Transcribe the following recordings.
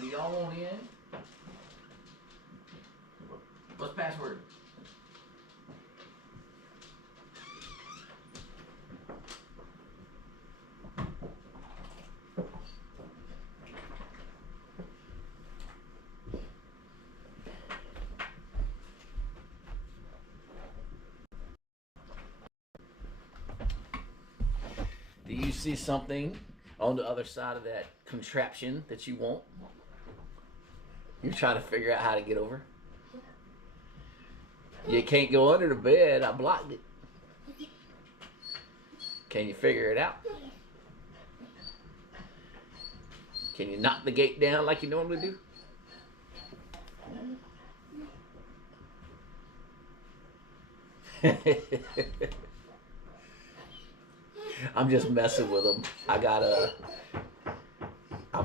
do y'all want in? What's password? Do you see something on the other side of that contraption that you want? You're trying to figure out how to get over? You can't go under the bed. I blocked it. Can you figure it out? Can you knock the gate down like you normally do? I'm just messing with them. I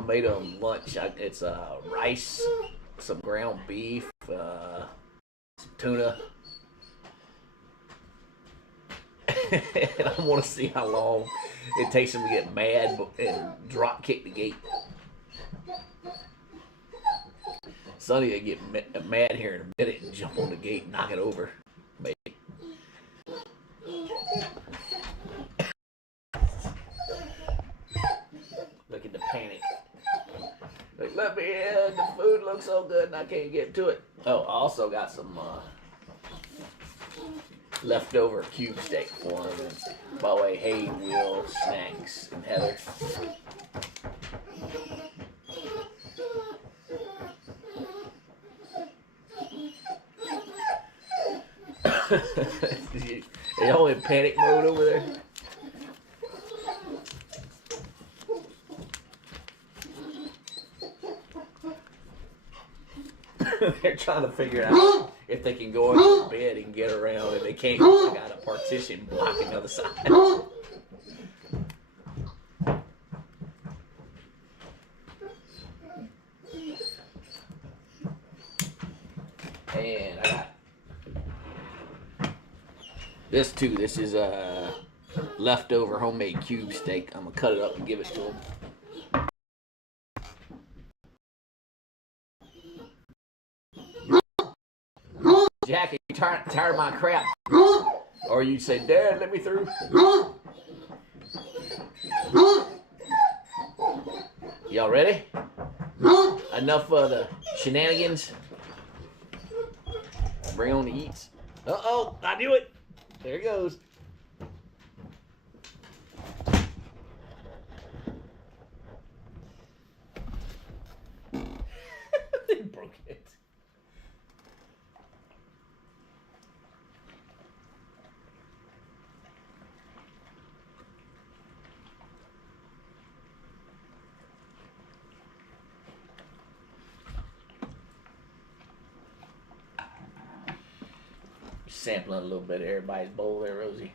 made them lunch. It's rice, some ground beef, some tuna. And I want to see how long it takes them to get mad and drop kick the gate. Sonny will get mad here in a minute and jump on the gate and knock it over. Maybe. Look at the panic. Like, let me in. The food looks so good and I can't get to it. Oh, I also got some leftover cube steak for him. And by the way, hey, Will, Snacks, and Heather. Are y'all in panic mode over there? They're trying to figure out if they can go under the bed and get around, and they can't. They got a partition blocking the other side. And I got this too. This is a leftover homemade cube steak. I'm gonna cut it up and give it to them. Jack, are you tired of my crap? Or you say, Dad, let me through? Y'all ready? Enough of the shenanigans? Bring on the eats. Uh-oh, I knew it. There it goes. They broke it. Sampling a little bit of everybody's bowl there, Rosie.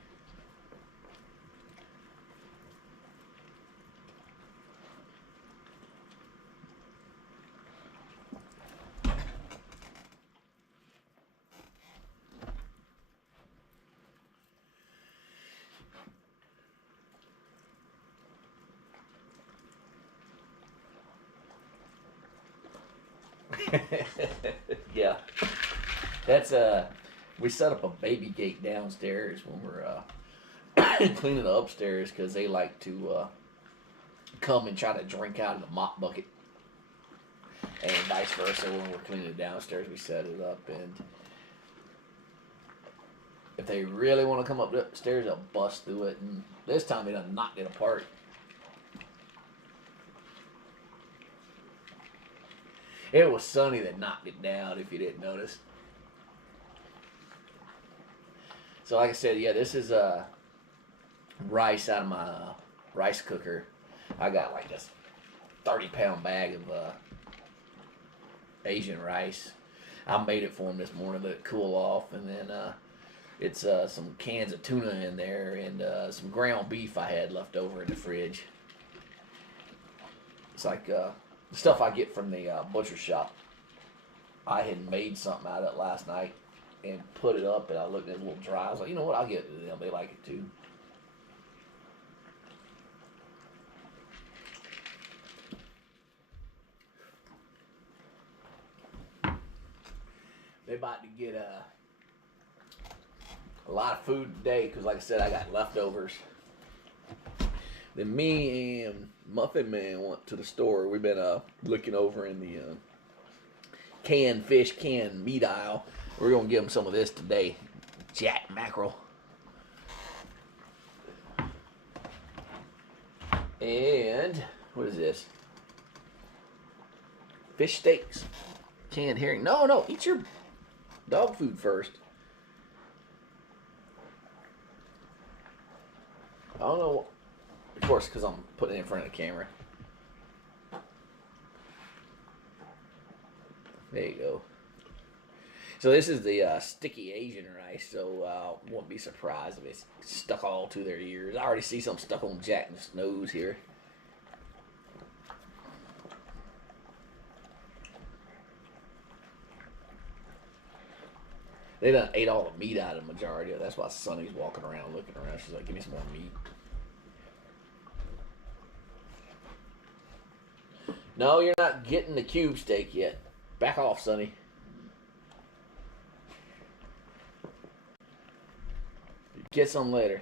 Yeah, that's we set up a baby gate downstairs when we're cleaning the upstairs because they like to come and try to drink out of the mop bucket, and vice versa. When we're cleaning downstairs, we set it up, and if they really want to come up the stairs, they'll bust through it. And this time they done knocked it apart. It was Sonny that knocked it down, if you didn't notice. So like I said, yeah, this is rice out of my rice cooker. I got like this 30-pound bag of Asian rice. I made it for them this morning, let it cool off, and then it's some cans of tuna in there and some ground beef I had left over in the fridge. It's like the stuff I get from the butcher shop. I had made something out of it last night and put it up, and I looked at it a little dry. I was like, you know what, I'll give it to them. They like it too. They about to get a lot of food today because, like I said, I got leftovers. Then me and Muffin Man went to the store. We've been looking over in the canned fish, canned meat aisle. We're gonna give them some of this today. Jack mackerel. And what is this? Fish steaks. Canned herring. No, eat your dog food first. I don't know. Of course, because I'm putting it in front of the camera. There you go. So this is the sticky Asian rice, so won't be surprised if it's stuck all to their ears. I already see some stuck on Jack's nose here. They done ate all the meat out of the majority of it. That's why Sonny's walking around looking around. She's like, give me some more meat. No, you're not getting the cube steak yet. Back off, Sonny. Get some later.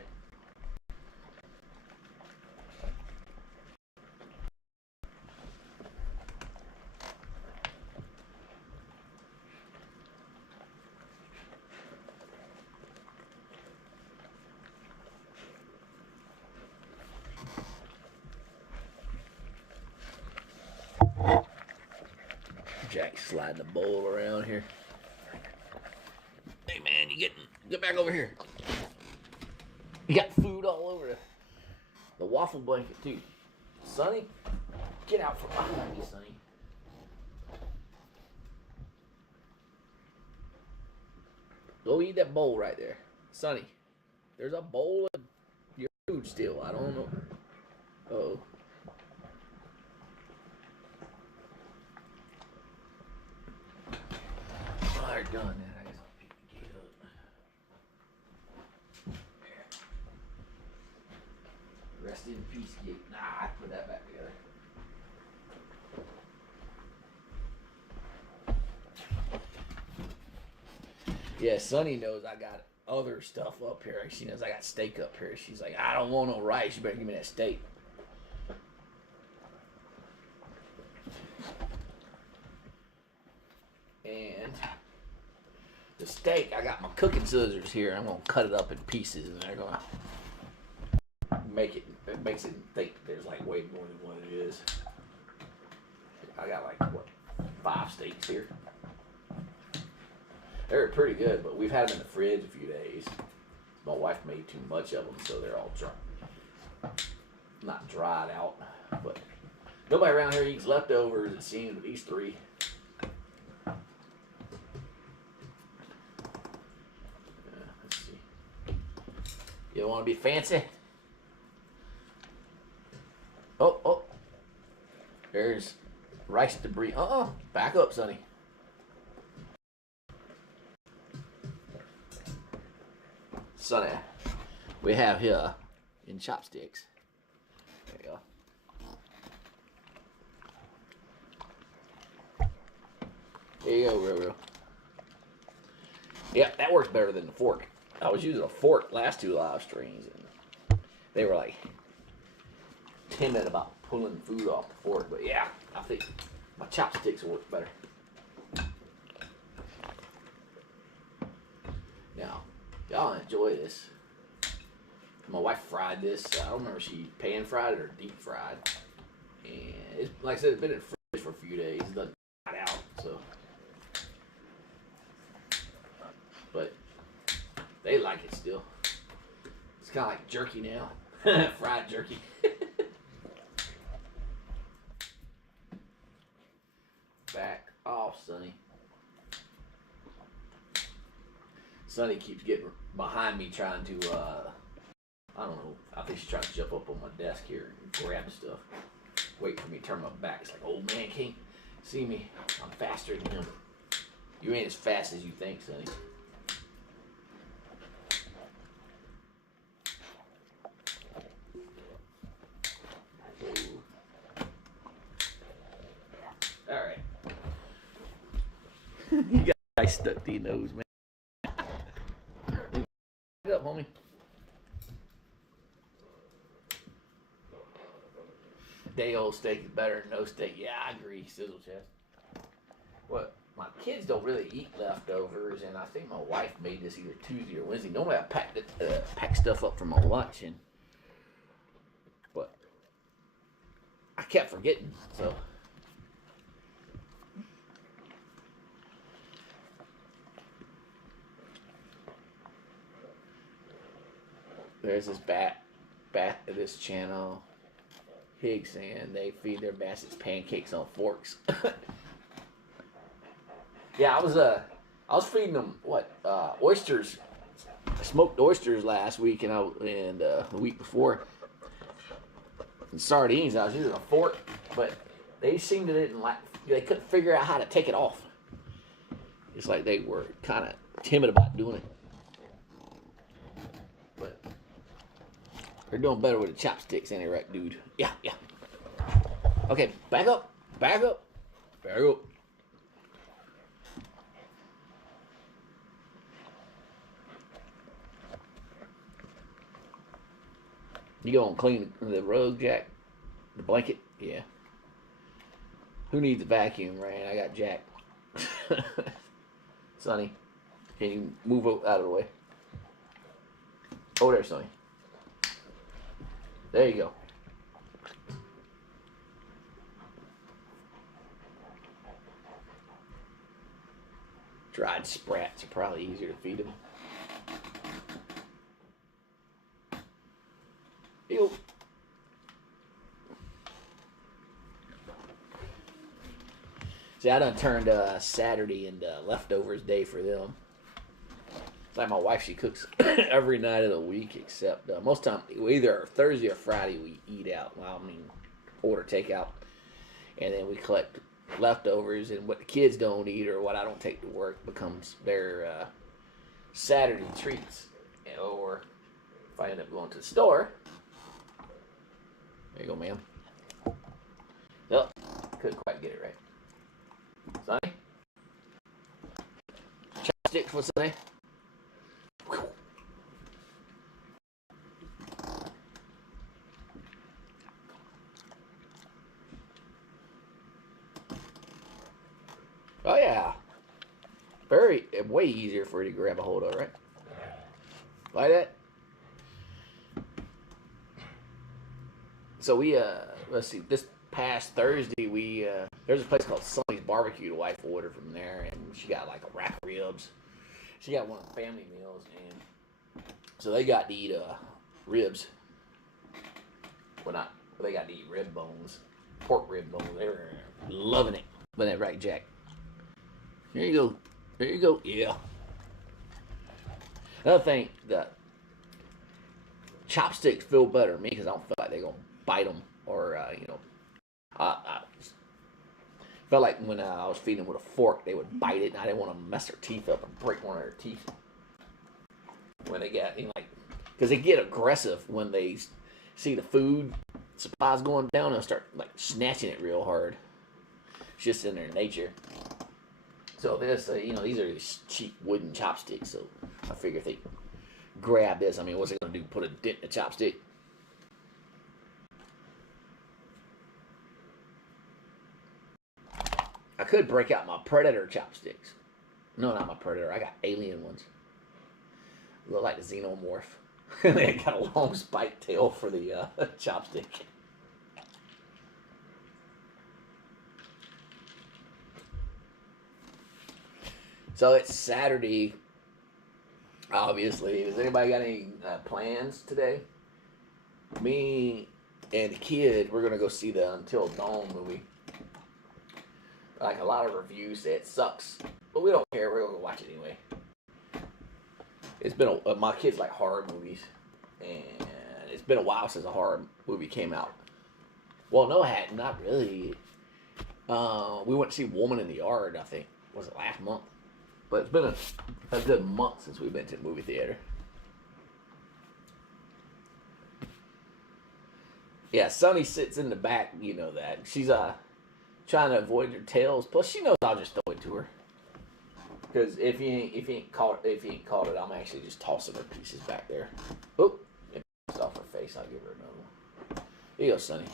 Jack's sliding the bowl around here. Hey man, get back over here. You got food all over the waffle blanket too. Sonny, get out from behind me, Sonny. Go eat that bowl right there. Sonny, there's a bowl of your food still. I don't know. Uh-oh. Alright, done that. I guess I'll pick the gate up. Rest in peace, gate. Nah, I put that back together. Yeah, Sonny knows I got other stuff up here. She knows I got steak up here. She's like, I don't want no rice. You better give me that steak. And the steak, I got my cooking scissors here. I'm gonna cut it up in pieces, and they're gonna make it. It makes it think there's like way more than what it is. I got like what 5 steaks here. They're pretty good, but we've had them in the fridge a few days. My wife made too much of them, so they're all dry. Not dried out, but nobody around here eats leftovers, it seems, with these 3. Let's see. You don't want to be fancy? Oh. There's rice debris. Back up, Sonny. Sonny, we have here in chopsticks. There you go. There you go, Real. Yeah, that works better than the fork. I was using a fork last 2 live streams, and they were like timid about pulling food off the fork. But yeah, I think my chopsticks will work better. Now, y'all enjoy this. My wife fried this. I don't remember if she pan fried it or deep fried. And it's, like I said, it's been in the fridge for a few days. It doesn't dry out, so. But they like it still. It's kind of like jerky now. Fried jerky. Back off, Sonny. Sonny keeps getting behind me trying to, I don't know, I think she's trying to jump up on my desk here and grab stuff. Wait for me to turn my back. It's like, old man can't see me. I'm faster than him. You ain't as fast as you think, Sonny. Alright. You guys stuck to your nose, man. Get up, homie. Day old steak is better than no steak. Yeah, I agree, Sizzle Chest. What? My kids don't really eat leftovers, and I think my wife made this either Tuesday or Wednesday. Normally I pack stuff up for my lunch, but I kept forgetting, so. There's this bat of this channel, Higgs, and they feed their baskets pancakes on forks. Yeah, I was feeding them oysters, smoked oysters last week, and the week before, and sardines. I was using a fork, but they seemed to didn't like. They couldn't figure out how to take it off. It's like they were kind of timid about doing it, but they're doing better with the chopsticks, ain't they, right, dude? Yeah. Okay, back up. You gonna clean the rug, Jack? The blanket? Yeah. Who needs a vacuum, Ryan? I got Jack. Sonny, can you move out of the way? Oh, there, Sonny. There you go. Dried sprats are probably easier to feed them. Ew. See, I done turned Saturday into leftovers day for them. It's like my wife, she cooks every night of the week except most time, either Thursday or Friday we eat out. Well, I mean, order takeout. And then we collect leftovers, and what the kids don't eat or what I don't take to work becomes their Saturday treats. Or if I end up going to the store, there you go, ma'am. Nope, couldn't quite get it right. Sonny? Chopsticks for Sonny? Oh yeah. Way easier for you to grab a hold of, right? Like that? So we let's see, this past Thursday we there's a place called Sonny's Barbecue. The wife ordered from there, and she got like a rack of ribs. She got one of the family meals, and so they got to eat ribs. Well, they got to eat rib bones, pork rib bones. They were loving it. Wasn't that right, Jack? There you go. Yeah. Another thing, the chopsticks feel better to me because I don't feel like they're gonna bite them or I felt like when I was feeding them with a fork, they would bite it, and I didn't want to mess their teeth up and break one of their teeth when they get because they get aggressive when they see the food supplies going down and start like snatching it real hard. It's just in their nature. So this, these are cheap wooden chopsticks. So I figure if they grab this, I mean, what's it gonna do? Put a dent in the chopstick? I could break out my Predator chopsticks. No, not my Predator. I got alien ones. Look like the Xenomorph. They got a long spiked tail for the chopstick. So it's Saturday, obviously. Does anybody got any plans today? Me and the kid, we're going to go see the Until Dawn movie. Like a lot of reviews say it sucks, but we don't care. We're going to go watch it anyway. It's been my kids like horror movies, and it's been a while since a horror movie came out. Well, no, it hadn't. Not really. We went to see Woman in the Yard, I think. Was it last month? But it's been a good month since we've been to the movie theater. Yeah, Sonny sits in the back, you know that. She's trying to avoid her tails. Plus, she knows I'll just throw it to her. Because if you ain't caught it, I'm actually just tossing her pieces back there. Oop, it bounced off her face. I'll give her another one. Here you go, Sonny.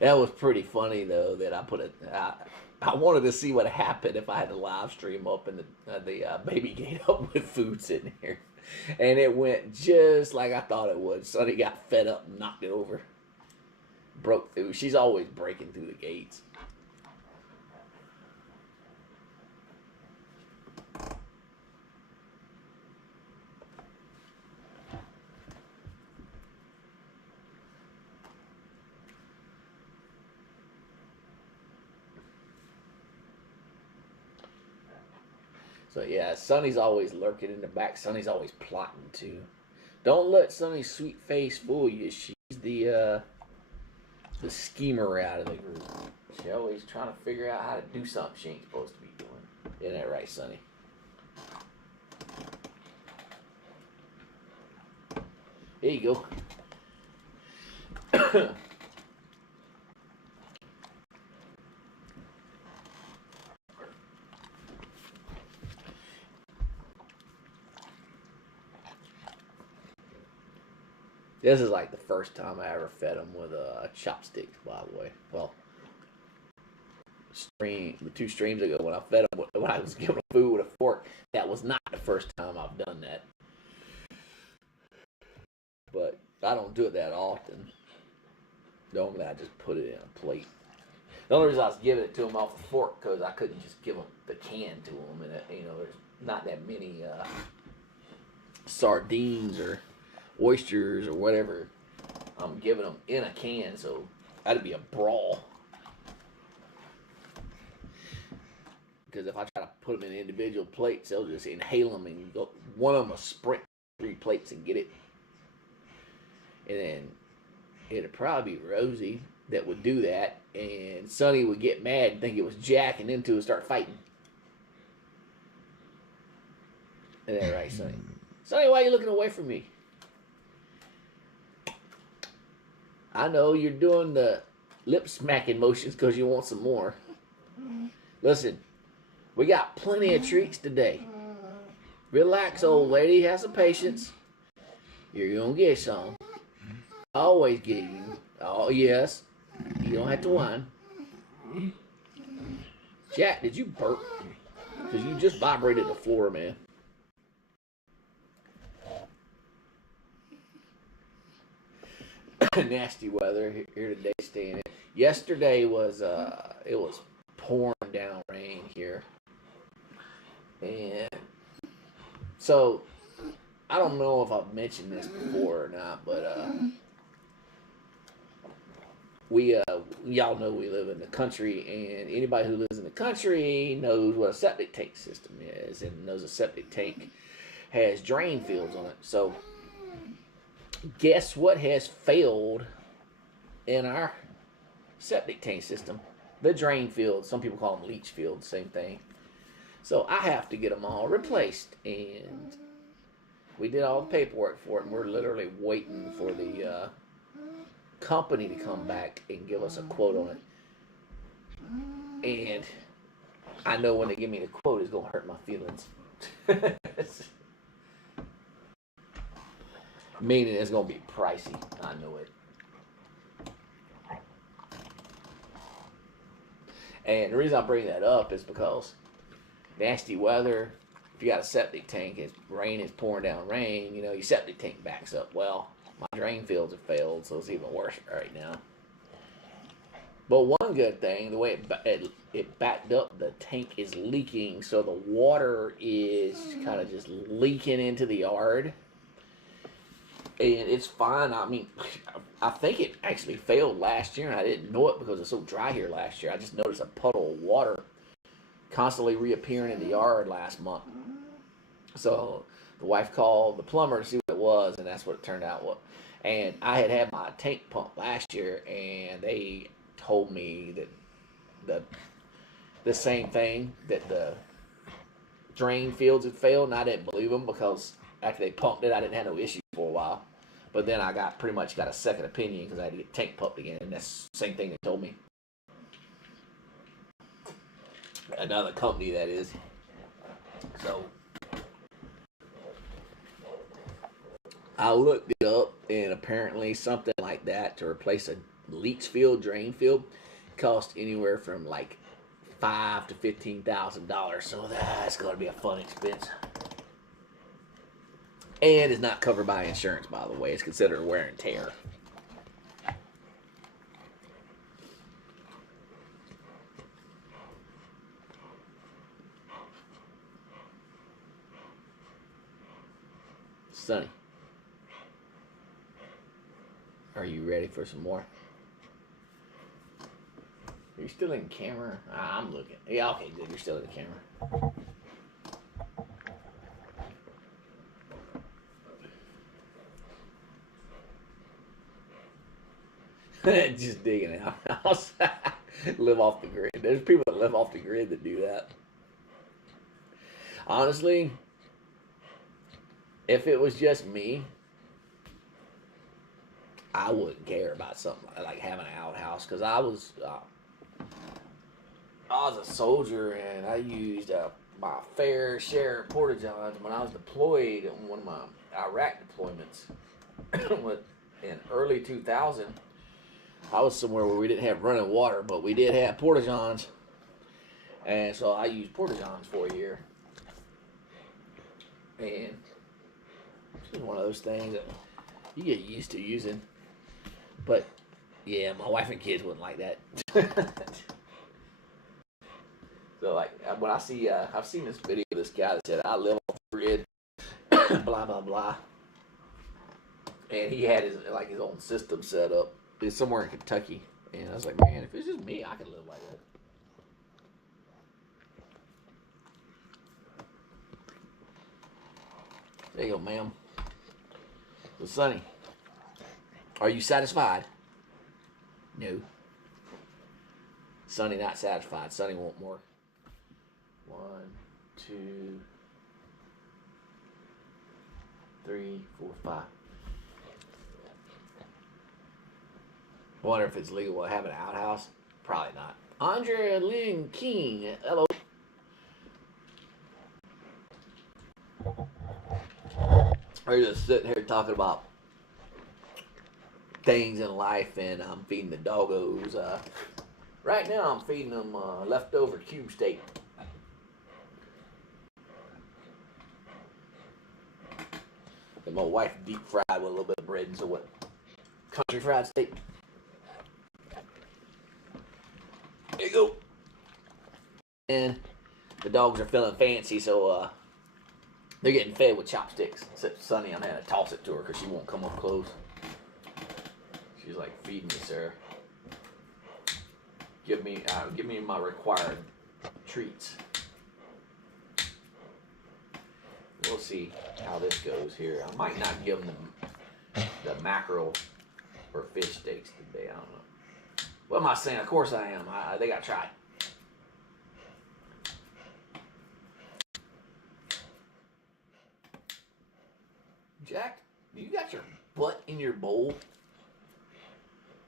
That was pretty funny though. That I put it. I wanted to see what happened if I had to live stream up in the baby gate up with food sitting here, and it went just like I thought it would. Sonny got fed up and knocked it over, broke through. She's always breaking through the gates. So yeah, Sonny's always lurking in the back. Sonny's always plotting too. Don't let Sonny's sweet face fool you. She's the schemer out of the group. She's always trying to figure out how to do something she ain't supposed to be doing. Isn't that right, Sonny? Here you go. This is like the first time I ever fed him with a chopstick, by the way. Well, the 2 streams ago when I fed him, when I was giving him food with a fork, that was not the first time I've done that. But I don't do it that often. Normally I just put it in a plate. The only reason I was giving it to him off a fork because I couldn't just give him the can to him, and there's not that many sardines or oysters or whatever I'm giving them in a can, so that'd be a brawl. Because if I try to put them in individual plates, they'll just inhale them, and one of them will sprint 3 plates and get it. And then it'd probably be Rosie that would do that, and Sonny would get mad and think it was Jack, and them two would start fighting. Isn't that right, Sonny? Sonny, why are you looking away from me? I know you're doing the lip smacking motions because you want some more. Listen, we got plenty of treats today. Relax, old lady. Have some patience. You're going to get some. I always get you. Oh, yes. You don't have to whine. Jack, did you burp? Because you just vibrated the floor, man. Nasty weather here today, staying in. Yesterday was it was pouring down rain here, and so I don't know if I've mentioned this before or not, but we y'all know we live in the country, and anybody who lives in the country knows what a septic tank system is, and knows a septic tank has drain fields on it. So guess what has failed in our septic tank system? The drain field. Some people call them leach fields, same thing. So I have to get them all replaced, and we did all the paperwork for it, and we're literally waiting for the company to come back and give us a quote on it. And I know when they give me the quote, it's going to hurt my feelings. Meaning it's going to be pricey. I know it. And the reason I bring that up is because nasty weather, if you got a septic tank, rain is pouring down rain, your septic tank backs up. Well, my drain fields have failed, so it's even worse right now. But one good thing, the way it backed up, the tank is leaking, so the water is kind of just leaking into the yard. And it's fine. I mean, I think it actually failed last year, and I didn't know it because it's so dry here last year. I just noticed a puddle of water constantly reappearing in the yard last month. So the wife called the plumber to see what it was, and that's what it turned out was. And I had my tank pumped last year, and they told me that the same thing, that the drain fields had failed, and I didn't believe them because after they pumped it, I didn't have no issues for a while. But then I pretty much got a second opinion because I had to get tank pumped again, and that's the same thing they told me. Another company, that is. So I looked it up, and apparently something like that to replace a leach field, drain field, cost anywhere from like $5,000 to $15,000. So that's going to be a fun expense. And it's not covered by insurance, by the way. It's considered wear and tear. Sonny, are you ready for some more? Are you still in camera? I'm looking. Yeah, okay, good. You're still in the camera. Just digging out. Live off the grid. There's people that live off the grid that do that. Honestly, if it was just me, I wouldn't care about something like having an outhouse, because I was a soldier, and I used my fair share of porta-johns when I was deployed on one of my Iraq deployments. In early 2000, I was somewhere where we didn't have running water, but we did have porta-johns, and so I used porta-johns for a year. And it's one of those things that you get used to using. But yeah, my wife and kids wouldn't like that. So like when I see, I've seen this video of this guy that said, "I live off the grid," blah blah blah, and he had his own system set up. It's somewhere in Kentucky, and I was like, man, if it's just me, I could live like that. There you go, ma'am. So, Sonny, are you satisfied? No. Sonny not satisfied. Sonny want more. 1, 2, 3, 4, 5. I wonder if it's legal to have an outhouse. Probably not. Andrea Lynn King. Hello. We're just sitting here talking about things in life, and I'm feeding the doggos. Right now, I'm feeding them leftover cube steak. And my wife deep fried with a little bit of bread and so what? Country fried steak. There you go. And the dogs are feeling fancy, so they're getting fed with chopsticks. Except Sonny, I'm having to toss it to her because she won't come up close. She's like, "Feed me, sir. Give me my required treats." We'll see how this goes here. I might not give them the mackerel or fish steaks today. I don't know. What am I saying? Of course I am. They got to try it. Jack, do you got your butt in your bowl?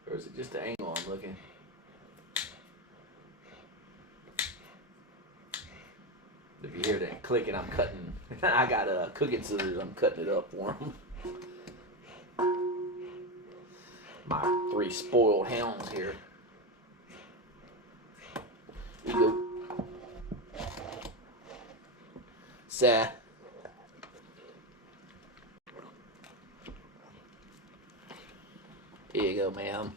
Or is it just the angle I'm looking? If you hear that clicking, I'm cutting. I got cooking scissors. I'm cutting it up for them. My 3 spoiled hounds here. Here you go. Sir. Here you go, ma'am.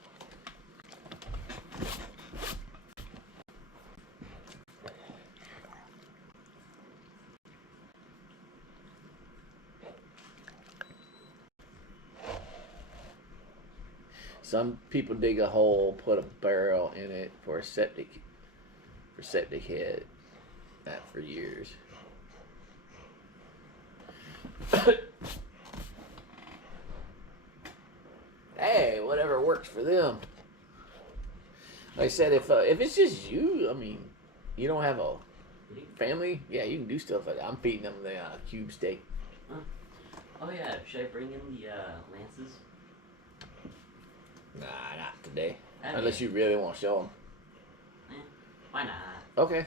Some people dig a hole, put a barrel in it for septic head. That for years. Hey, whatever works for them. Like I said, if it's just you, I mean, you don't have a family, yeah, you can do stuff like that. I'm feeding them the cube steak. Oh yeah, should I bring in the lances? Nah, not today. Okay. Unless you really want to show them. Why not? Okay.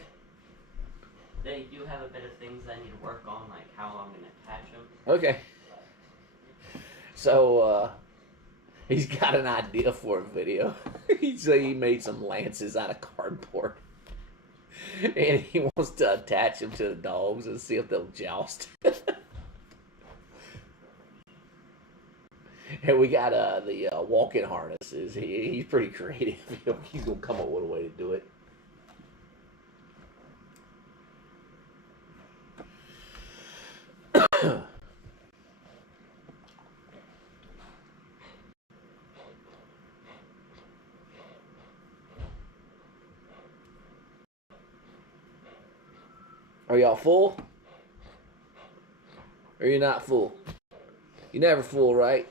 They do have a bit of things I need to work on, like how I'm gonna attach them. Okay. So, he's got an idea for a video. He made some lances out of cardboard. And he wants to attach them to the dogs and see if they'll joust. And we got the walking harnesses. He's pretty creative. He's going to come up with a way to do it. Are y'all full? Or you not full? You never full, right?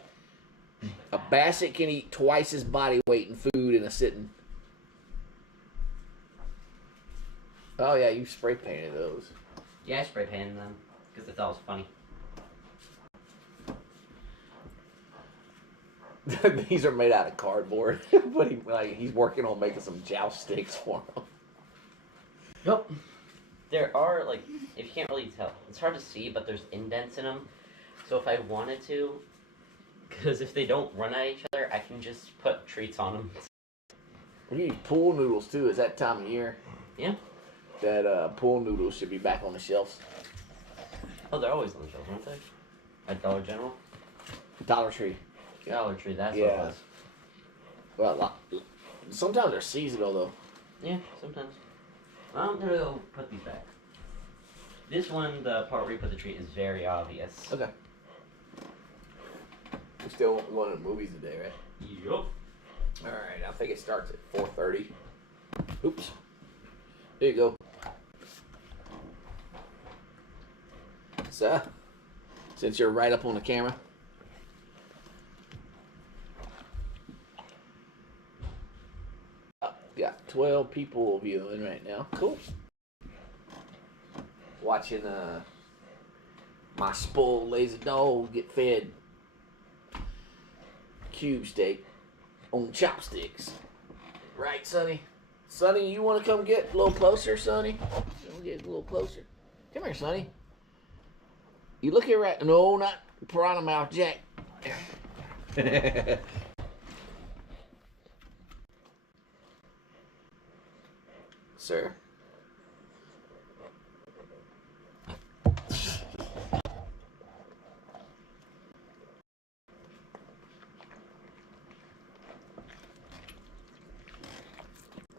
A basset can eat twice his body weight in food in a sitting. Oh yeah, you spray painted those. Yeah, I spray painted them because I thought it was funny. These are made out of cardboard, but he's working on making some joust sticks for them. Yep. There are, like, if you can't really tell, it's hard to see, but there's indents in them. So if I wanted to, because if they don't run at each other, I can just put treats on them. We need pool noodles too. It's that time of year. Yeah. That pool noodles should be back on the shelves. Oh, they're always on the shelves, aren't they? At Dollar General? Dollar Tree. Dollar Tree, that's Yeah. what it was. Well, sometimes they're seasonal though. Yeah, sometimes. I'm gonna go put these back. This one, the part where you put the treat, is very obvious. Okay. We still going to the movies today, right? Yup. All right. I think it starts at 4:30. Oops. There you go. So, since you're right up on the camera. Got 12 people viewing right now. Cool. Watching my spoiled lazy dog get fed cube steak on chopsticks. Right, Sonny? Sonny, you want to come get a little closer, Sonny? Get a little closer. Come here, Sonny. You look here right. No, not piranha mouth Jack. Sir.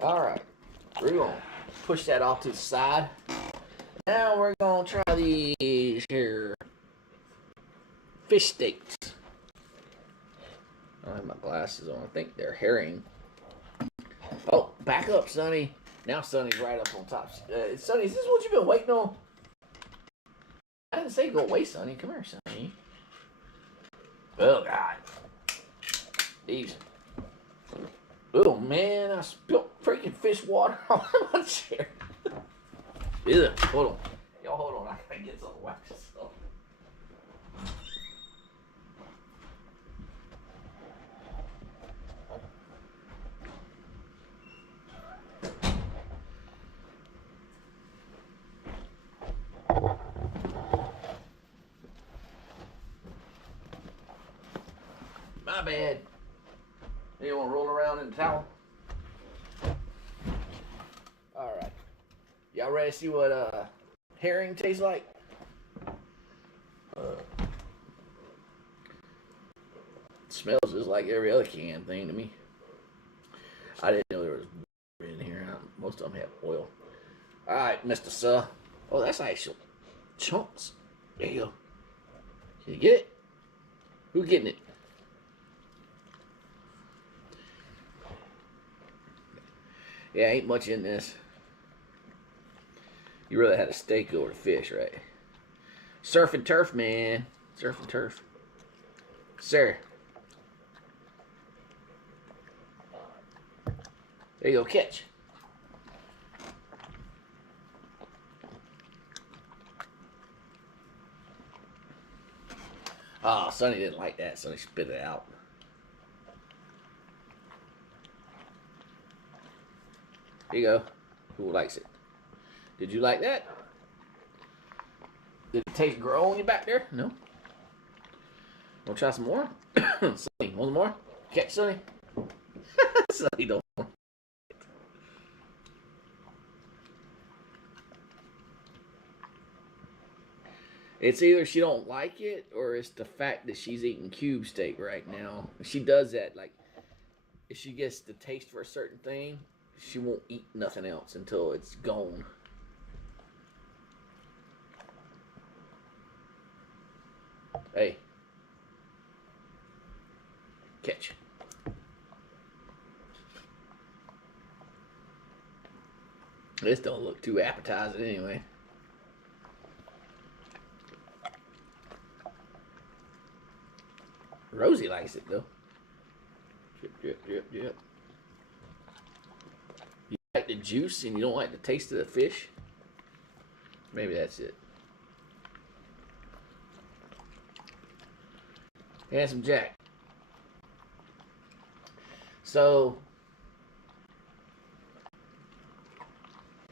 All right, we're gonna push that off to the side. Now we're gonna try these here fish steaks. I don't have my glasses on. I think they're herring. Oh, back up, Sonny. Now Sonny's right up on top. Sonny, is this what you've been waiting on? I didn't say go away, Sonny. Come here, Sonny. Oh, God. These. Oh, man. I spilled freaking fish water on my chair. Ew. Hold on. Y'all hold on. I gotta get some wax stuff. My bad. You want to roll around in the towel? All right. Y'all ready to see what herring tastes like? Smells just like every other canned thing to me. I didn't know there was in here. Most of them have oil. All right, Mr. Suh. Oh, that's actual chunks. There you go. Can you get it? Who's getting it? Yeah, ain't much in this. You really had a steak over the fish, right? Surf and turf, man. Surf and turf. Sir. There you go, catch. Oh, Sonny didn't like that. Sonny spit it out. Here you go. Who likes it? Did you like that? Did it taste growing back there? No. Want to try some more? Sonny, want some more? Catch Sonny. Sonny don't. It's either she don't like it or it's the fact that she's eating cube steak right now. She does that. Like, if she gets the taste for a certain thing, she won't eat nothing else until it's gone. Hey. Catch. This don't look too appetizing anyway. Rosie likes it though. Drip, drip, drip, drip. You like the juice and you don't like the taste of the fish? Maybe that's it. Handsome Jack. So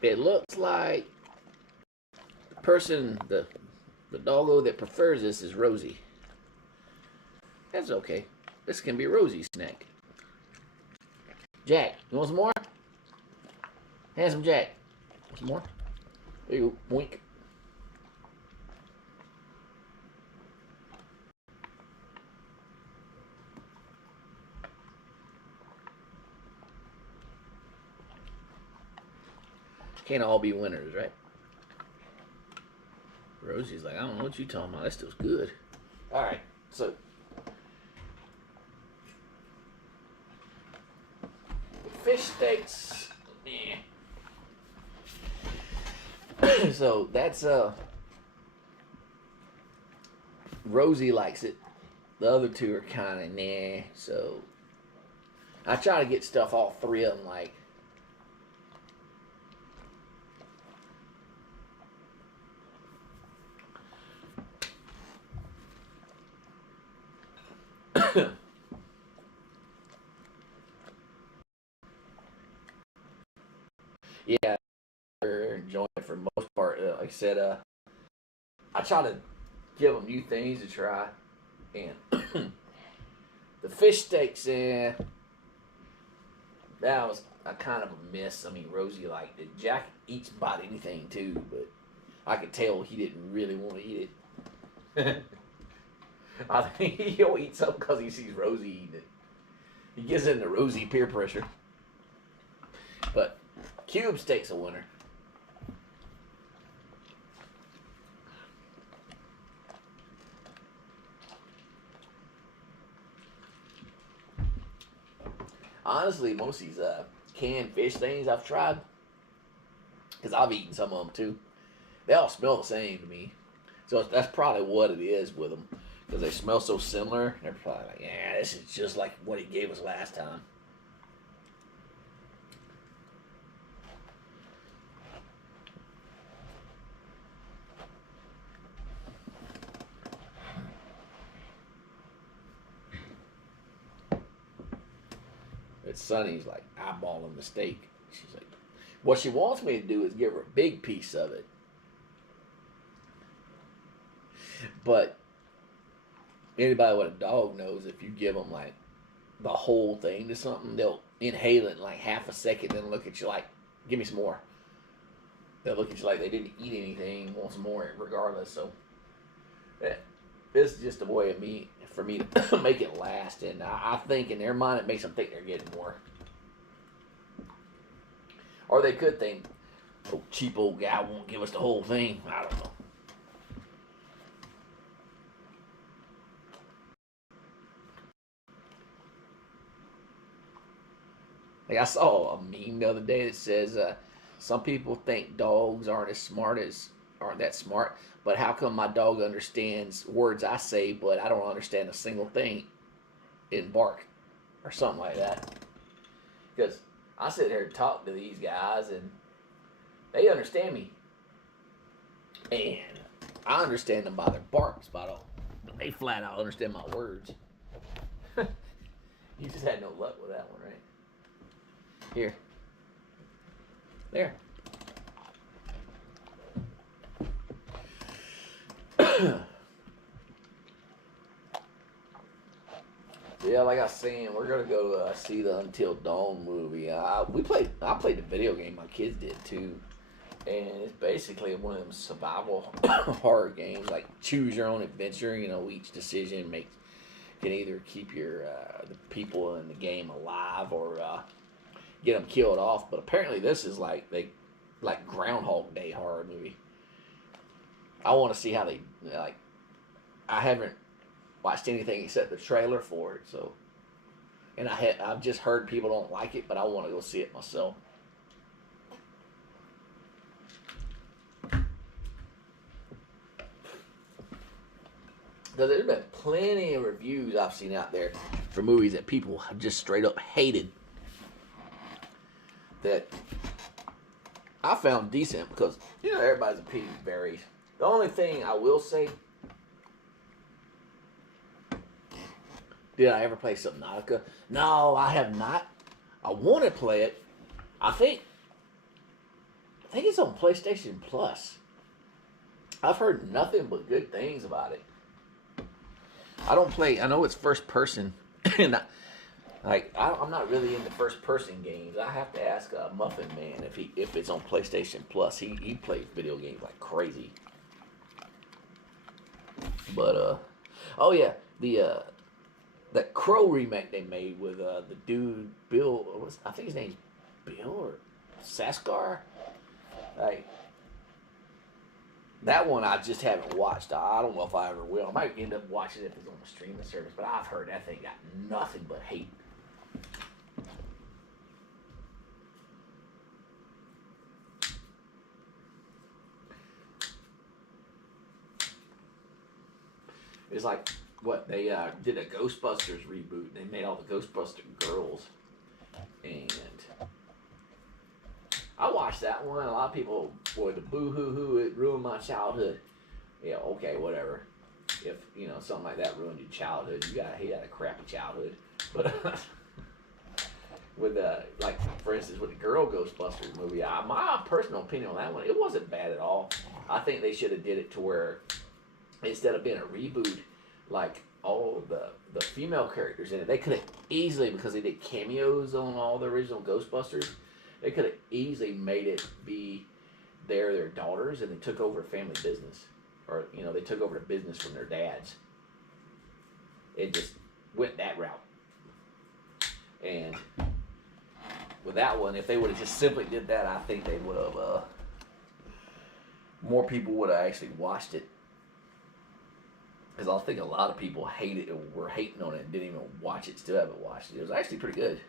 it looks like the person, the doggo that prefers this is Rosie. That's okay. This can be Rosie's snack. Jack, you want some more? Handsome Jack. Want some more? There you go. Boink. Can't all be winners, right? Rosie's like, I don't know what you talking about. That still's good. All right, so fish steaks. Yeah. So that's Rosie likes it. The other two are kind of nah. So I try to get stuff all three of them like. Yeah, they're enjoying it for the most part. Like I said, I try to give them new things to try, and the fish steaks, that was a kind of a miss. I mean, Rosie liked it. Jack eats about anything too, but I could tell he didn't really want to eat it. I think he'll eat something because he sees Rosie eating it. He gets into Rosie peer pressure. But cube steak's a winner. Honestly, most of these canned fish things I've tried, because I've eaten some of them too, they all smell the same to me. So that's probably what it is with them. Because they smell so similar, they're probably like, yeah, this is just like what he gave us last time. It's Sonny's like eyeballing the steak. She's like, what she wants me to do is give her a big piece of it. But anybody with a dog knows if you give them like the whole thing to something, they'll inhale it in like half a second, then look at you like, give me some more. They'll look at you like they didn't eat anything, want some more regardless. So this is just a way of for me to make it last. And I think in their mind it makes them think they're getting more. Or they could think, oh, cheap old guy won't give us the whole thing. I don't know. Like I saw a meme the other day that says some people think dogs aren't that smart, but how come my dog understands words I say, but I don't understand a single thing in bark or something like that? Because I sit there and talk to these guys and they understand me, and I understand them by their barks, but They flat out understand my words. You just had no luck with that one, right? Here. There. Yeah, like I was saying, we're gonna go see the Until Dawn movie. I played the video game. My kids did too, and it's basically one of them survival horror games, like choose your own adventure. You know, each decision can either keep your the people in the game alive or get them killed off. But apparently, this is like Groundhog Day horror movie. I want to see how they like. I haven't watched anything except the trailer for it, so. And I've just heard people don't like it, but I want to go see it myself. Because there's been plenty of reviews I've seen out there for movies that people have just straight up hated. That I found decent because, you know, everybody's opinion varies. The only thing I will say, did I ever play Subnautica? No, I have not. I want to play it. I think it's on PlayStation Plus. I've heard nothing but good things about it. I don't play. I know it's first person, and I'm not really into first person games. I have to ask Muffin Man if it's on PlayStation Plus. He plays video games like crazy. But oh yeah, that Crow remake they made with the dude Bill. I think his name's Bill or Saskar. Like that one, I just haven't watched. I don't know if I ever will. I might end up watching it if it's on the streaming service. But I've heard that thing got nothing but hate. It's like what they did a Ghostbusters reboot. They made all the Ghostbuster girls, and I watched that one. A lot of people, boy, the boo hoo hoo, it ruined my childhood. Yeah, okay, whatever. If you know something like that ruined your childhood, he had a crappy childhood. But with like for instance with the Girl Ghostbusters movie, my personal opinion on that one, it wasn't bad at all. I think they should have did it to where instead of being a reboot, like all the female characters in it, they could have easily, because they did cameos on all the original Ghostbusters, they could have easily made it be their daughters, and they took over family business, or you know they took over the business from their dads. It just went that route, and with that one, if they would have just simply did that, I think they would have. More people would have actually watched it. Because I think a lot of people hated it, were hating on it, and didn't even watch it, still haven't watched it. It was actually pretty good.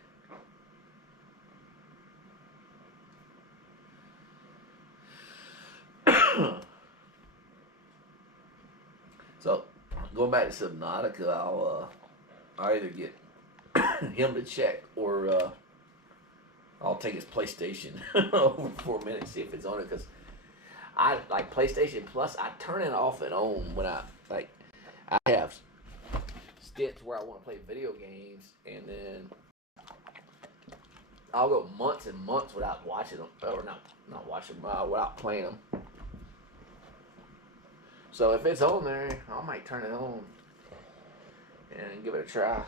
So, going back to Subnautica, I'll either get him to check, or I'll take his PlayStation over for a minute, see if it's on it, because I like PlayStation Plus. I turn it off and on when I have stints where I want to play video games, and then I'll go months and months without watching them, or not watching them, without playing them. So if it's on there, I might turn it on and give it a try.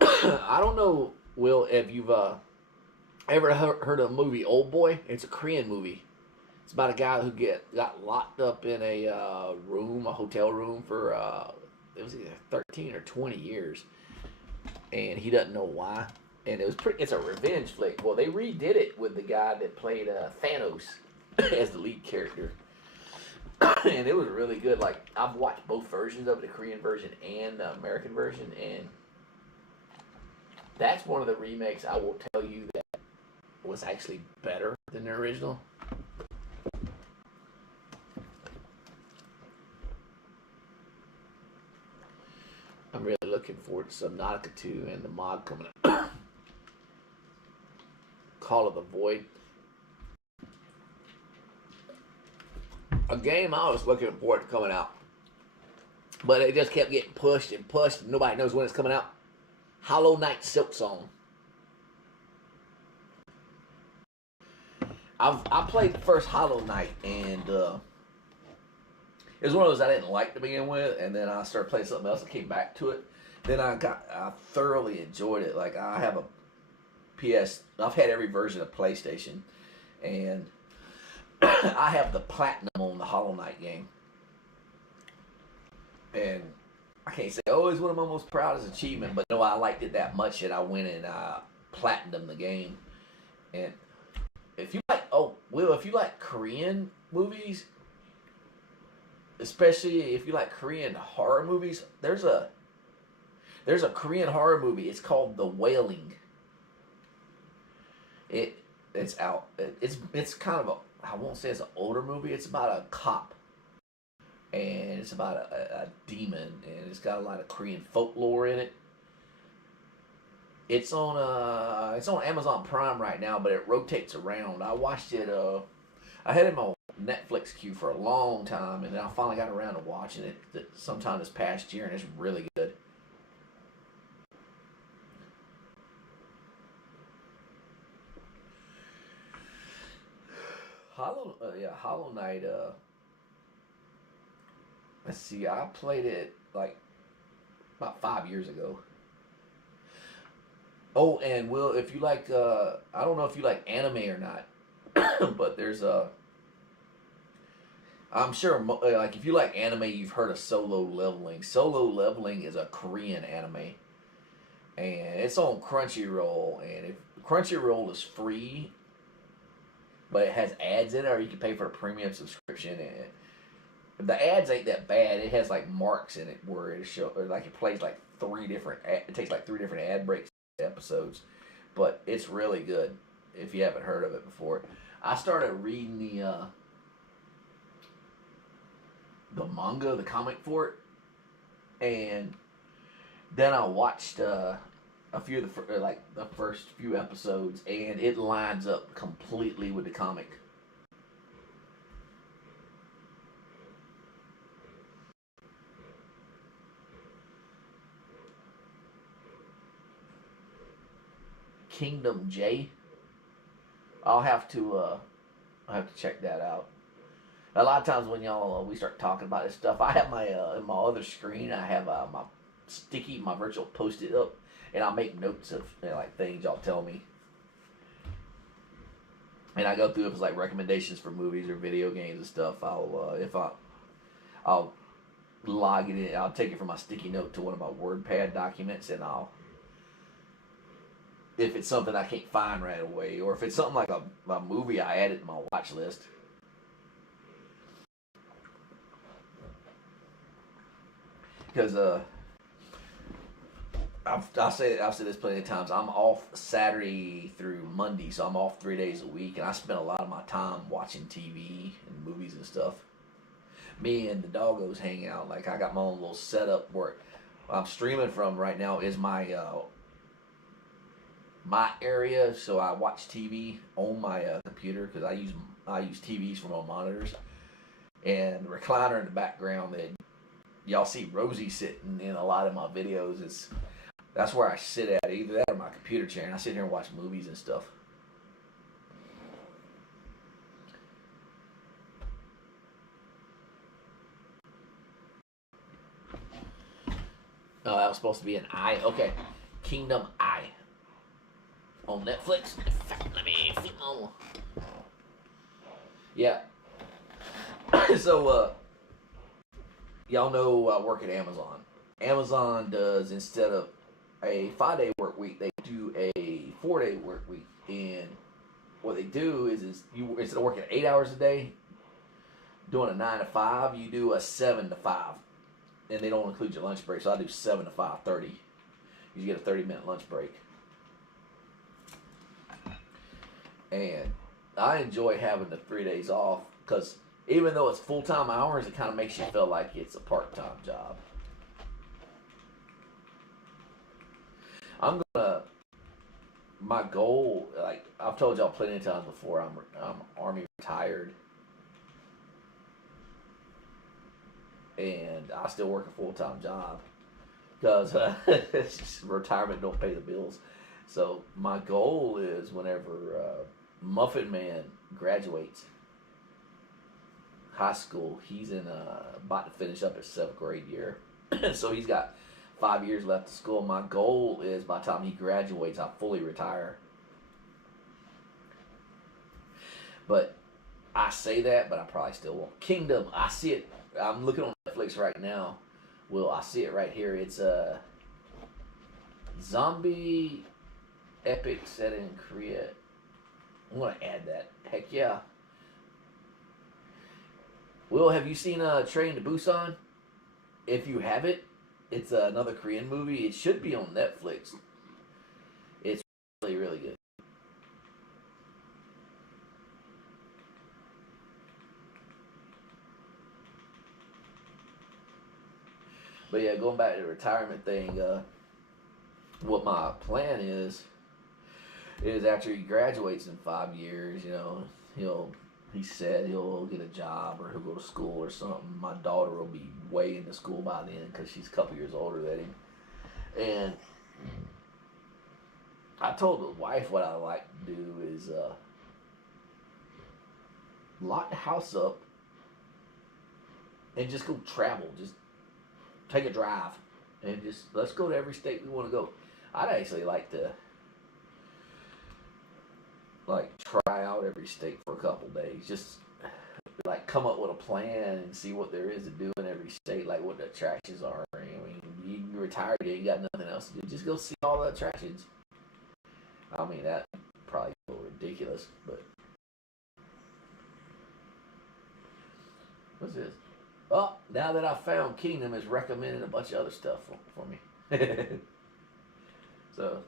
I don't know, Will, if you've ever heard of the movie Old Boy? It's a Korean movie. It's about a guy who got locked up in a hotel room for it was either 13 or 20 years, and he doesn't know why. And it's a revenge flick. Well, they redid it with the guy that played Thanos as the lead character, and it was really good. Like I've watched both versions of it, the Korean version and the American version, and that's one of the remakes I will tell you that was actually better than the original. I'm really looking forward to Subnautica 2 and the mod coming up. Call of the Void. a game I was looking forward to coming out, but it just kept getting pushed and pushed. And nobody knows when it's coming out. Hollow Knight Silksong. I played the first Hollow Knight, and it was one of those I didn't like to begin with, and then I started playing something else and came back to it. Then I thoroughly enjoyed it. Like, I have a I've had every version of PlayStation, and I have the platinum on the Hollow Knight game. And I can't say, oh, it's one of my most proudest achievements, but no, I liked it that much that I went and platinumed the game. And if you like Korean movies, especially if you like Korean horror movies, there's a Korean horror movie. It's called The Wailing. It's out. It's kind of I won't say it's an older movie. It's about a cop, and it's about a demon, and it's got a lot of Korean folklore in it. It's on Amazon Prime right now, but it rotates around. I watched it. I had it in my Netflix queue for a long time, and then I finally got around to watching it sometime this past year, and it's really good. Hollow Knight. Let's see, I played it like about 5 years ago. Oh, and Will, if you like, I don't know if you like anime or not, but there's I'm sure, like, if you like anime, you've heard of Solo Leveling. Solo Leveling is a Korean anime, and it's on Crunchyroll. And Crunchyroll is free, but it has ads in it, or you can pay for a premium subscription. And the ads ain't that bad. It has like marks in it where it plays like it takes like 3 different ad breaks episodes, but it's really good if you haven't heard of it before. I started reading the manga, the comic for it, and then I watched a few of the first few episodes, and it lines up completely with the comic. Kingdom J. I'll have to check that out. A lot of times when we start talking about this stuff, I have my in my other screen. I have my virtual post-it up, and I make notes of like things y'all tell me, and I go through if it's like recommendations for movies or video games and stuff. I'll log it in. I'll take it from my sticky note to one of my WordPad documents, and if it's something I can't find right away, or if it's something like a movie, I add it to my watch list. Because I've said this plenty of times. I'm off Saturday through Monday, so I'm off 3 days a week, and I spend a lot of my time watching TV and movies and stuff. Me and the doggos hang out. Like, I got my own little setup where I'm streaming from right now is my area, so I watch TV on my computer because I use TVs for my monitors, and the recliner in the background that y'all see Rosie sitting in a lot of my videos. That's where I sit at, either that or my computer chair, and I sit here and watch movies and stuff. Oh, that was supposed to be an I. Okay, Kingdom I on Netflix. Let me film. Yeah. So, y'all know I work at Amazon. Amazon does, instead of a 5-day work week, they do a 4-day work week. And what they do is you, instead of working 8 hours a day, doing a 9 to 5, you do a 7 to 5. And they don't include your lunch break, so I do 7 to 5:30. You get a 30-minute lunch break. And I enjoy having the 3 days off, because even though it's full-time hours, it kind of makes you feel like it's a part-time job. My goal, like I've told y'all plenty of times before, I'm Army retired. and I still work a full-time job because retirement don't pay the bills. So my goal is whenever Muffin Man graduates high school, he's in about to finish up his 7th grade year, so he's got 5 years left of school. My goal is by the time he graduates, I'll fully retire. But I say that, but I probably still won't. Kingdom, I see it. I'm looking on Netflix right now. Well, I see it right here. It's a zombie epic set in Korea. I'm gonna add that. Heck yeah. Will, have you seen Train to Busan? If you haven't, it's another Korean movie. It should be on Netflix. It's really, really good. But yeah, going back to the retirement thing, what my plan is after he graduates in 5 years, he said he'll get a job or he'll go to school or something. My daughter will be way into school by then because she's a couple years older than him. And I told the wife what I like to do is lock the house up and just go travel. Just take a drive and just let's go to every state we want to go. I'd actually like to try out every state for a couple days. Just come up with a plan and see what there is to do in every state, like what the attractions are. I mean, you retired, you ain't got nothing else to do. Just go see all the attractions. I mean, that probably feel ridiculous, but what's this? Oh, now that I found Kingdom, has recommended a bunch of other stuff for me. So,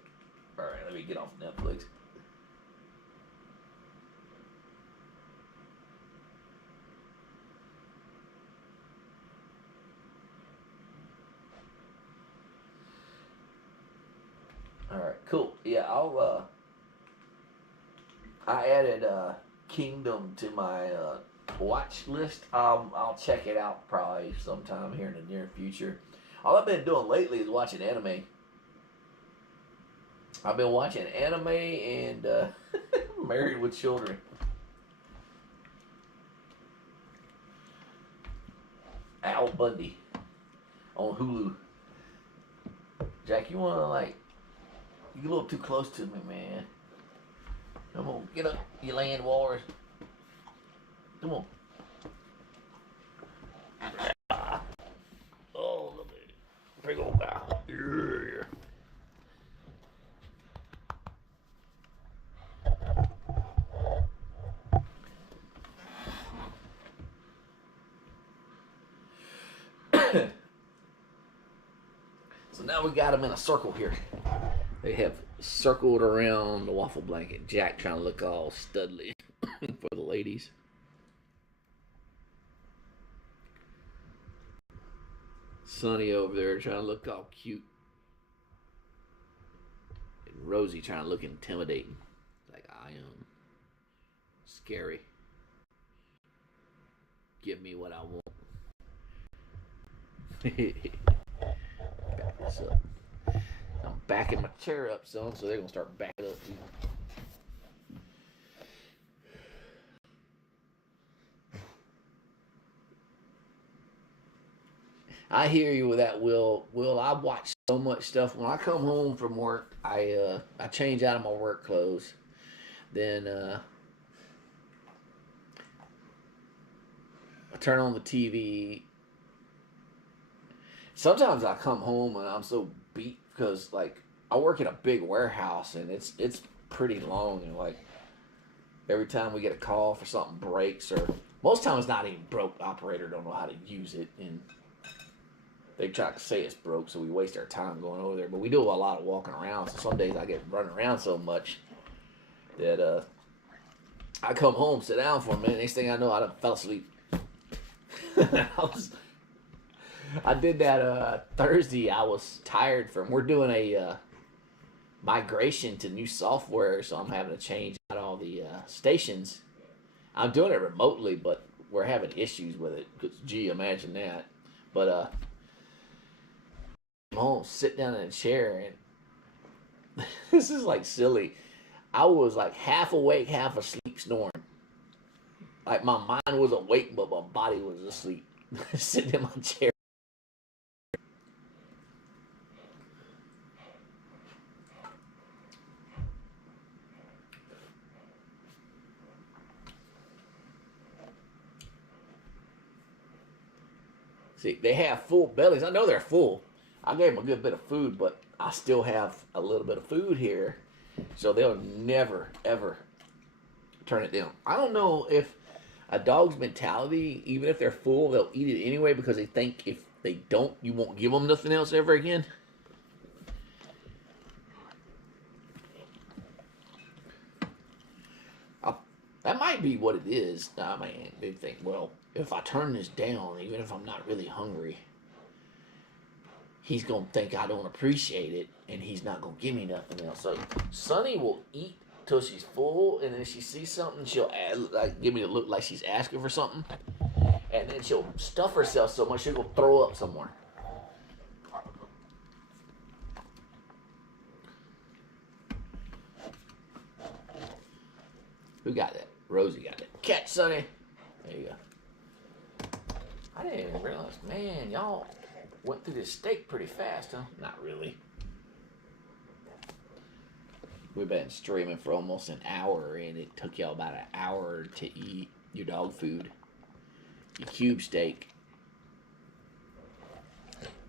all right, let me get off Netflix. All right, cool. Yeah, I added Kingdom to my watch list. I'll check it out probably sometime here in the near future. All I've been doing lately is watching anime. I've been watching anime and Married with Children. Al Bundy on Hulu. Jack, you a little too close to me, man. Come on, get up, you land wars. Come on. Oh, look at it. Big old guy. Yeah. So now we got them in a circle here. They have circled around the waffle blanket. Jack trying to look all studly for the ladies. Sonny over there trying to look all cute. And Rosie trying to look intimidating. Like I am. Scary. Give me what I want. Back this up. I'm backing my chair up, son, so they're gonna start backing up too. I hear you with that, Will. Will, I watch so much stuff. When I come home from work, I change out of my work clothes. Then I turn on the TV. Sometimes I come home and I'm so beat because I work in a big warehouse and it's pretty long, and every time we get a call for something breaks, or most times it's not even broke, the operator don't know how to use it, and they try to say it's broke, so we waste our time going over there. But we do a lot of walking around, so some days I get running around so much that I come home, sit down for a minute, next thing I know I done fell asleep. I did that Thursday. I was tired we're doing a migration to new software, so I'm having to change out all the stations. I'm doing it remotely, but we're having issues with it. Gee, imagine that. But I'm home, sit down in a chair, and this is like silly. I was like half awake, half asleep, snoring. Like my mind was awake, but my body was asleep. Sitting in my chair. See, they have full bellies. I know they're full. I gave them a good bit of food, but I still have a little bit of food here. So they'll never, ever turn it down. I don't know if a dog's mentality, even if they're full, they'll eat it anyway because they think if they don't, you won't give them nothing else ever again. That might be what it is. I mean, they think, well, if I turn this down, even if I'm not really hungry, he's gonna think I don't appreciate it, and he's not gonna give me nothing else. So Sunny will eat till she's full, and then she sees something, she'll give me a look like she's asking for something, and then she'll stuff herself so much she'll go throw up somewhere. Who got that? Rosie got it. Catch, Sonny. There you go. I didn't even realize, man, y'all went through this steak pretty fast, huh? Not really. We've been streaming for almost an hour, and it took y'all about an hour to eat your dog food. Your cube steak.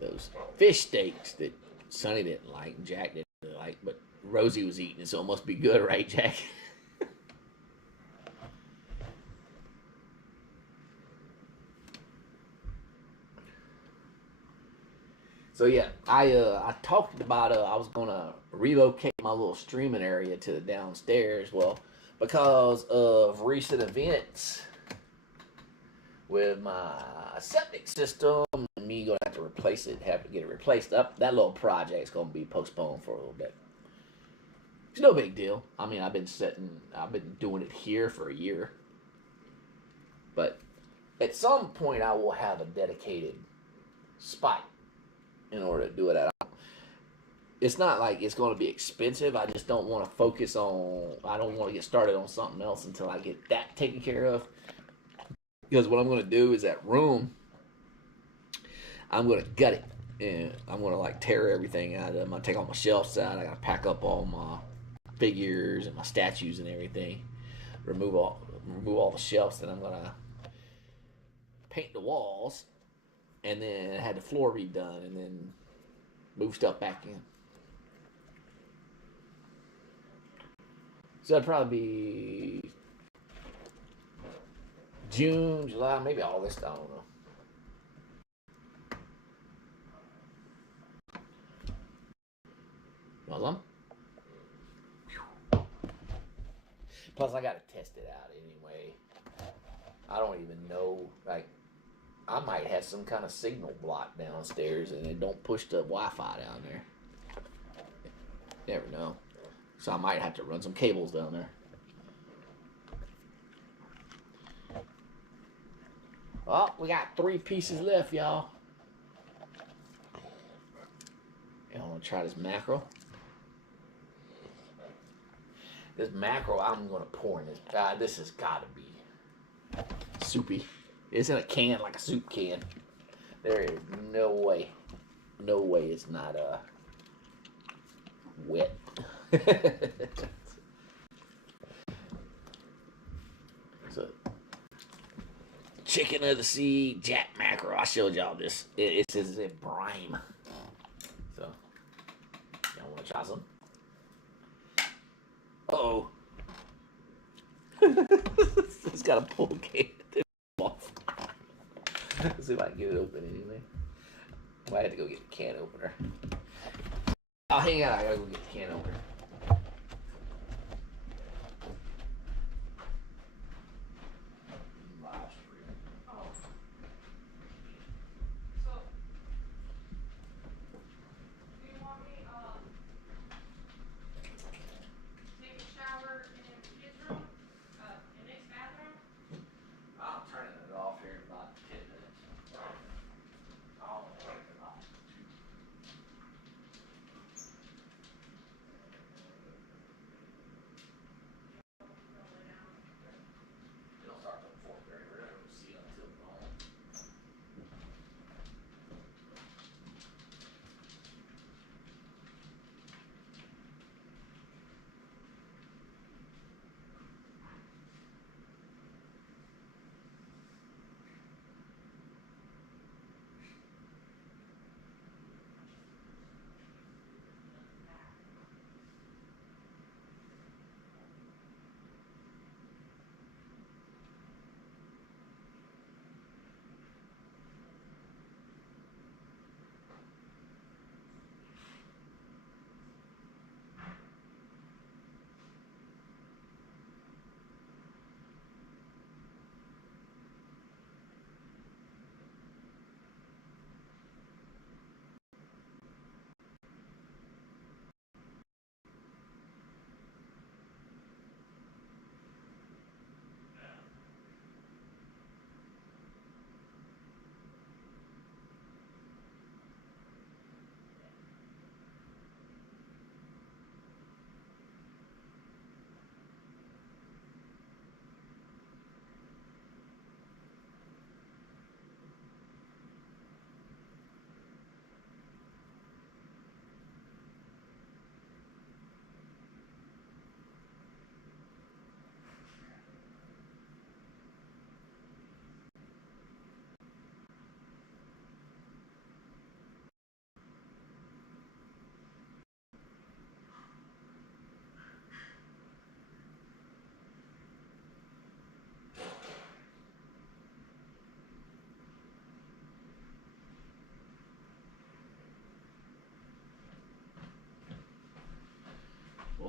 Those fish steaks that Sonny didn't like, Jack didn't really like, but Rosie was eating it, so it must be good, right, Jack? So yeah, I talked about I was gonna relocate my little streaming area to the downstairs. Well, because of recent events with my septic system, and me gonna have to replace it, have to get it replaced up. That little project's gonna be postponed for a little bit. It's no big deal. I mean, I've been doing it here for a year, but at some point I will have a dedicated spot in order to do it. It's not like it's going to be expensive. I just don't want to focus on. I don't want to get started on something else until I get that taken care of. Because what I'm going to do is that room, I'm going to gut it, and I'm going to like tear everything out. I'm going to take all my shelves out. I got to pack up all my figures and my statues and everything. Remove all the shelves. Then I'm going to paint the walls. And then had the floor redone, and then move stuff back in. So it'd probably be June, July, maybe August. I don't know. Well, plus, I gotta test it out anyway. I don't even know, like. I might have some kind of signal block downstairs and it don't push the Wi-Fi down there. Never know. So I might have to run some cables down there. Well, we got 3 pieces left, y'all. Y'all want to try this mackerel? This mackerel I'm going to pour in this. This has got to be soupy. It's in a can, like a soup can. There is no way it's not wet. So, chicken of the sea, jack mackerel. I showed y'all this. It says in brine. So, y'all want to try some? Uh-oh. It's got a pull can. Let's see if I can get it open anyway. Might have to go get the can opener. Oh, hang on. I gotta go get the can opener.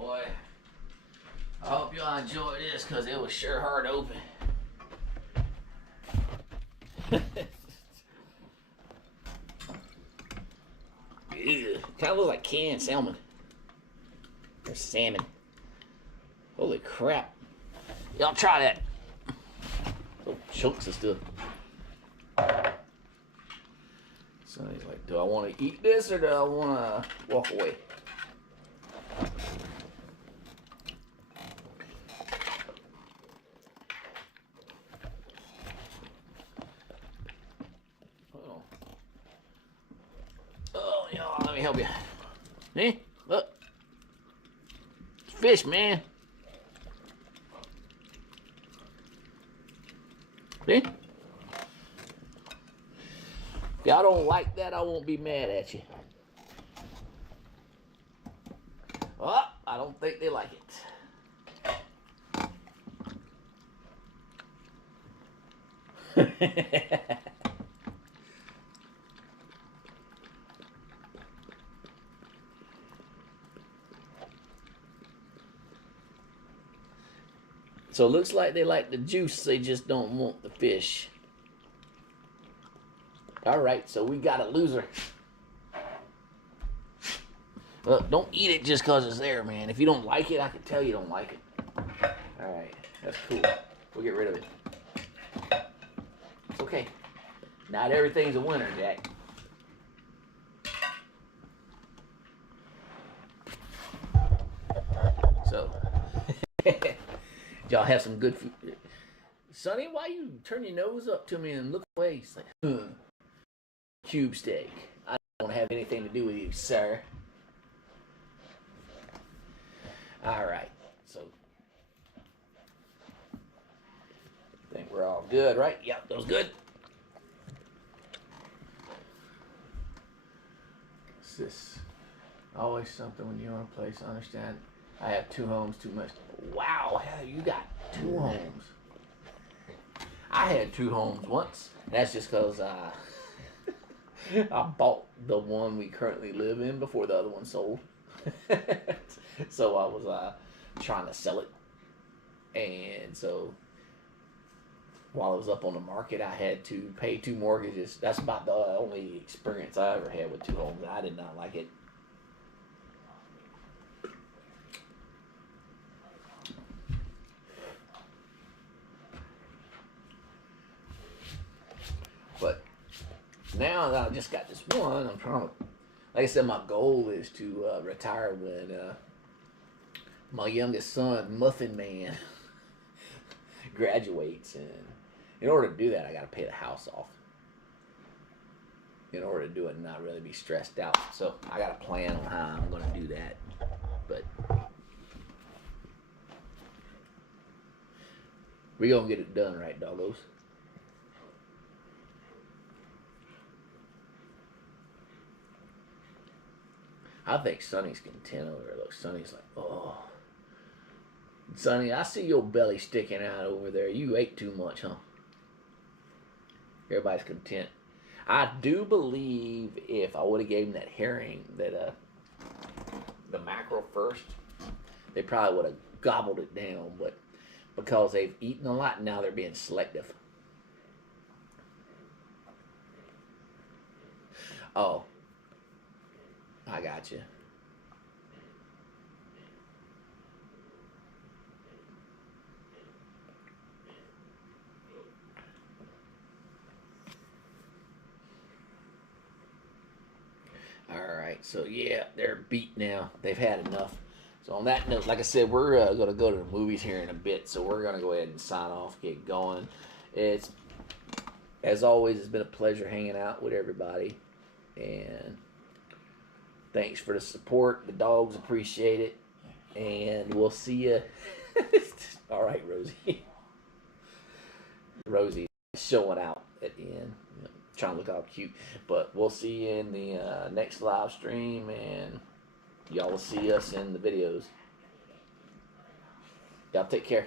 boy. I hope y'all enjoy this because it was sure hard to open. Ew, kind of looks like canned salmon. Or salmon. Holy crap. Y'all try that. Oh, chunks of stuff. So he's like, do I want to eat this or do I want to walk away? Oh, y'all, let me help you. See? Look. It's fish, man. See? If y'all don't like that, I won't be mad at you. Oh, I don't think they like it. So it looks like they like the juice, they just don't want the fish. Alright, so we got a loser. Look, don't eat it just because it's there, man. If you don't like it, I can tell you don't like it. Alright, that's cool. We'll get rid of it. It's okay. Not everything's a winner, Jack. So, y'all have some good food. Sonny, why you turn your nose up to me and look away? It's like, cube steak. I don't have anything to do with you, sir. Alright, so I think we're all good, right? Yep, that was good. It's just always something when you own a place. I understand. I have 2 homes too much. Wow, hell, you got 2 homes. I had 2 homes once. That's just because I bought the one we currently live in before the other one sold. So I was trying to sell it. And so while I was up on the market, I had to pay 2 mortgages. That's about the only experience I ever had with 2 homes. I did not like it. But now that I just got this one, I'm trying to, like I said, my goal is to retire when my youngest son, Muffin Man, graduates. And in order to do that, I got to pay the house off. In order to do it and not really be stressed out. So I got a plan on how I'm going to do that. But we're going to get it done, right, doggos? I think Sonny's content over there. Look, Sonny's like, oh. Sonny, I see your belly sticking out over there. You ate too much, huh? Everybody's content. I do believe if I would have gave him that herring, that the mackerel first, they probably would have gobbled it down. But because they've eaten a lot, now they're being selective. Oh. I got you. Alright, so yeah, they're beat now. They've had enough. So on that note, like I said, we're going to go to the movies here in a bit. So we're going to go ahead and sign off, get going. It's, as always, it's been a pleasure hanging out with everybody. And thanks for the support. The dogs appreciate it. And we'll see you. All right, Rosie. Rosie showing out at the end. Trying to look all cute. But we'll see you in the next live stream. And y'all will see us in the videos. Y'all take care.